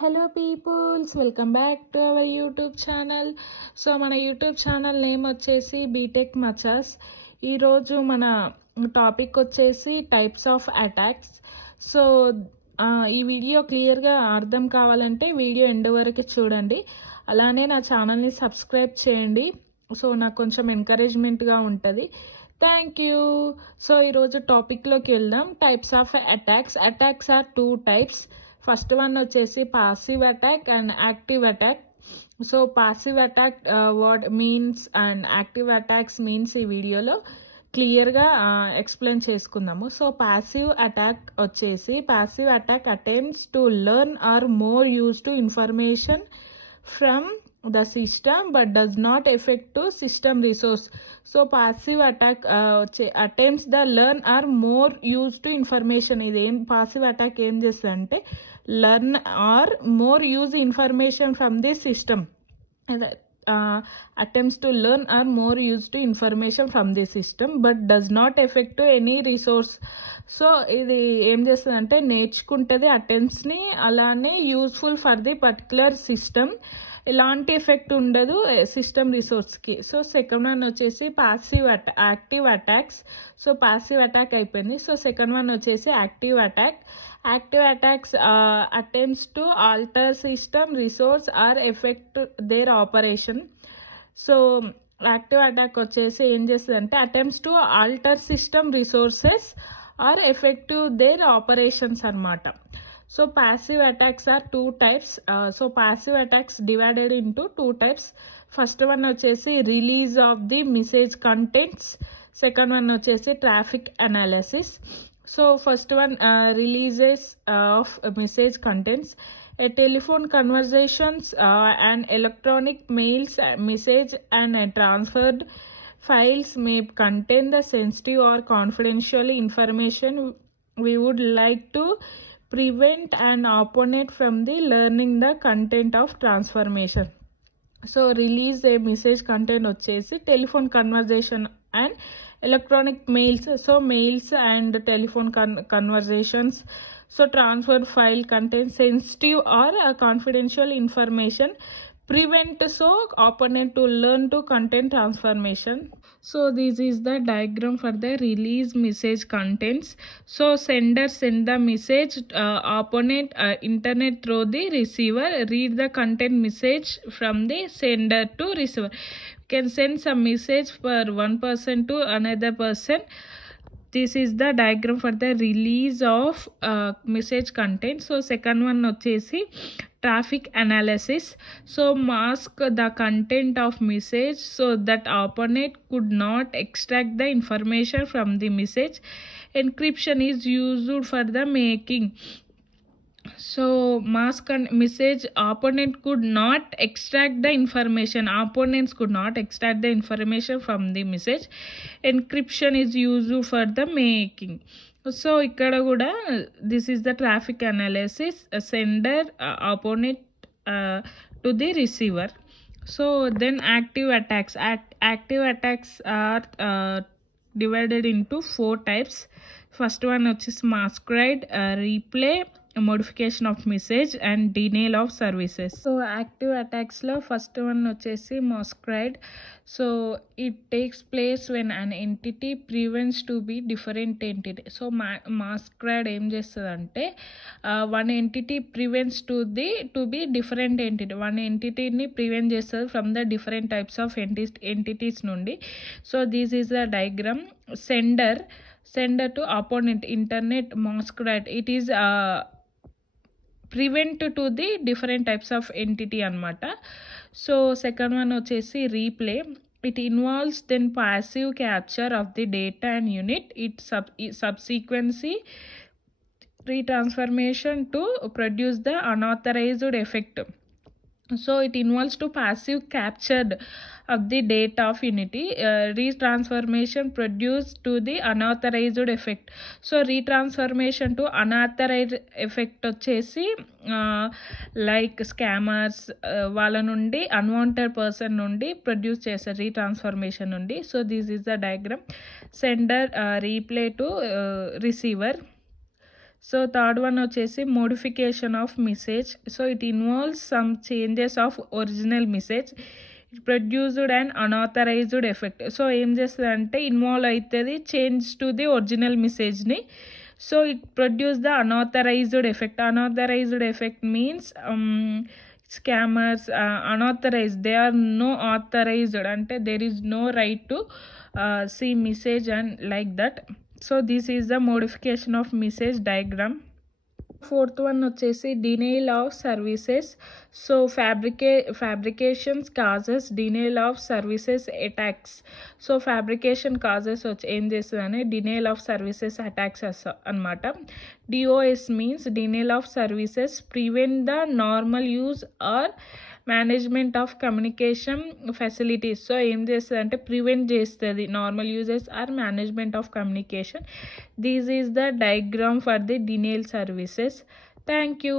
Hello peoples, welcome back to our YouTube channel. So మన YouTube channel name వచ్చేసి B Tech మచాస్. ఈరోజు మన టాపిక్ వచ్చేసి టైప్స్ ఆఫ్ అటాక్స్. సో ఈ వీడియో క్లియర్గా అర్థం కావాలంటే వీడియో ఎండ్ వరకు చూడండి. అలానే నా ఛానల్ని సబ్స్క్రైబ్ చేయండి. సో నాకు కొంచెం ఎంకరేజ్మెంట్గా ఉంటుంది. Thank you. సో ఈరోజు టాపిక్లోకి వెళ్దాం. Types of attacks. Attacks are two types. First one వచ్చేసి passive attack and active attack. So passive attack what means and active attacks means ఈ వీడియోలో క్లియర్గా ఎక్స్ప్లెయిన్ చేసుకుందాము. సో పాసివ్ అటాక్ వచ్చేసి passive attack attempts to learn or more use to information from the system but does not affect to system resource. So passive attack attempts the learn or more use to information. ఇది ఏం passive attack ఏం చేస్తుందంటే learn or more use information from the system. Attempts to learn or more use to information from the system but does not affect to any resource. So ఇది ఏం చేస్తుందంటే నేర్చుకుంటుంది అటెంప్ట్స్ని, అలానే useful for the particular system, ఎలాంటి effect ఉండదు system రిసోర్స్కి. So second one వచ్చేసి active attacks. So passive attack అయిపోయింది. సో సెకండ్ వన్ వచ్చేసి active attack. Active attacks attempts to alter system resource or effect their operation. So active attack వచ్చేసి ఏం చేస్తుంది attempts to alter system resources or effective their operations అన్నమాట. So passive attacks are two types. So passive attacks divided into two types. First one వచ్చేసి release of the message contents. Second one వచ్చేసి traffic analysis. So first one releases of message contents. A telephone conversations and electronic mails message and transferred files may contain the sensitive or confidential information. We would like to prevent an opponent from the learning the content of transformation. So release a message content వచ్చేసి telephone conversation and electronic mails. So mails and telephone conversations. So transfer file contain sensitive or confidential information. Prevent so opponent to learn to content transformation. So this is the diagram for the release message contents. So sender send the message, opponent internet through the receiver read the content message from the sender to receiver. Can send some message for one person to another person. This is the diagram for the release of message content. So second one వచ్చేసి traffic analysis. So mask the content of message so that opponent could not extract the information from the message. Encryption is used for the making. So mask and message opponent could not extract the information. Opponents could not extract the information from the message. Encryption is used for the making. So ఇక్కడ కూడా this is the traffic analysis, sender opponent to the receiver. So then active attacks. Active attacks are divided into four types. First one వచ్చేసి masquerade, replay, modification of message and denial of services. So active attacks లో first one వచ్చేసి masquerade. So it takes place when an entity prevents to be different entity. So masquerade ఏం చేస్తుంది అంటే one entity prevents to be different entity. One ఎంటిటీని prevent చేస్తుంది from the different types of entities నుండి. So this is the diagram. Sender to opponent internet masquerade. It is prevent to the different types of entity అనమాట. So second one వచ్చేసి replay. It involves then passive capture of the data and unit it subsequently retransformation to produce the unauthorized effect. So it involves to passive captured of the data of unity, retransformation produced to the unauthorized effect. So retransformation to unauthorized effect వచ్చేసి like scammers వాళ్ళ నుండి unwanted person నుండి produce చేస్తారు retransformation నుండి. So this is the diagram. Sender replay to receiver. So third one వచ్చేసి modification of message. So it involves some changes of original message produced and unauthorized effect. So ఏం చేస్తుంది అంటే involve అవుతుంది change to the original మెసేజ్ని. So it produce the unauthorized effect. Unauthorized effect means scammers, unauthorized, they are no authorized అంటే there is no right to see message and like that. So this is the modification of message diagram. Fourth one వచ్చేసి denial of services. So fabrications causes denial of services attacks. So fabrication causes వచ్చి ఏం చేస్తుందని denial of services attacks అన్నమాట. DOS means denial of services prevent the normal use or management of communication facilities. So ఏం చేస్తుంది అంటే prevent చేస్తుంది normal uses or management of communication. This is the diagram for the denial services. Thank you.